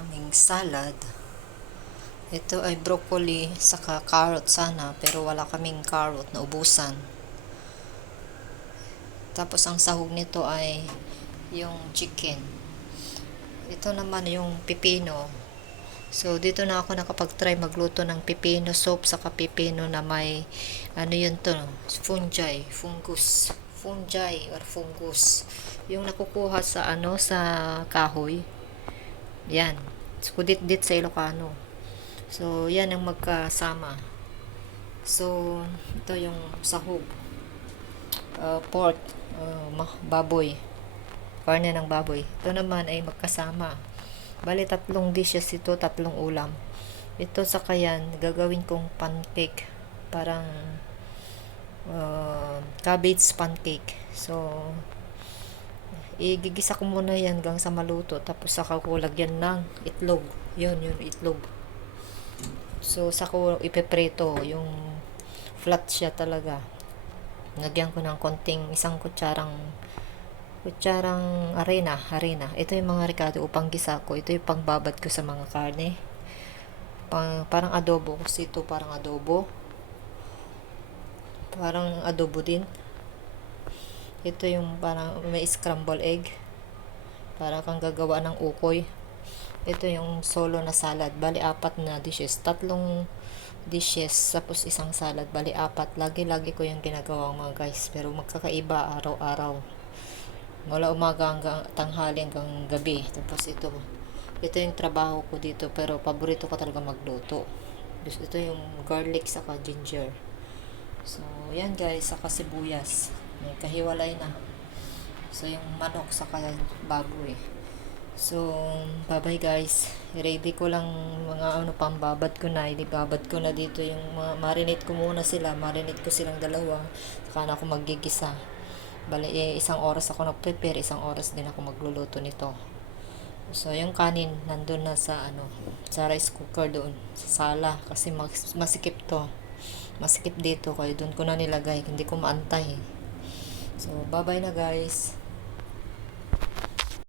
aming salad. Ito ay broccoli saka carrot sana, pero wala kaming carrot na ubusan. Tapos ang sahog nito ay yung chicken. Ito naman yung pipino. So dito na ako nakapag-try magluto ng pipino soup saka pipino na may ano yun to, fungi or fungus. Yung nakukuha sa sa kahoy. Yan. Kudit-dit sa Ilocano. So yan ang magkasama. So ito yung sahog. Pork, baboy. Karne ng baboy. Ito naman ay magkasama. Bali, 3 dishes ito, 3 ulam. Ito sa kayan, gagawin kong pancake. Parang cabbage pancake. So, igigisa ko muna yan hanggang sa maluto. Tapos saka ko lagyan ng itlog. Yun, itlog. So, saka ko ipepreto. Yung flat siya talaga. Lagyan ko ng konting isang kutsarang harina. Ito yung mga ricado upang gisa ko. Ito yung pangbabad ko sa mga karne. Parang adobo. Kasi ito parang adobo. Parang adobo din. Ito yung parang may scramble egg. Para kang gagawa ng ukoy. Ito yung solo na salad. Bali, 4 na dishes. 3 dishes. Tapos isang salad. Bali, 4. Lagi-lagi ko yung ginagawa mga guys. Pero magkakaiba araw-araw. Mula umaga hanggang tanghali hanggang gabi. Tapos ito yung trabaho ko dito, pero paborito ko talaga magluto. Ito yung garlic saka ginger. So yan guys, saka sibuyas. May kahiwalay na. So yung manok saka baboy. So bye bye guys. Ready ko lang mga pambabad ko na. Ibabad ko na dito yung mga marinate ko muna sila. Marinate ko silang dalawa. Saka na ako magigisa. Bali, 1 oras ako nag-prepare, 1 oras din ako magluluto nito. So, yung kanin, nandun na sa sa rice cooker doon, sa sala. Kasi masikip to. Masikip dito, kaya doon ko na nilagay. Hindi ko maantay. So, bye-bye na guys.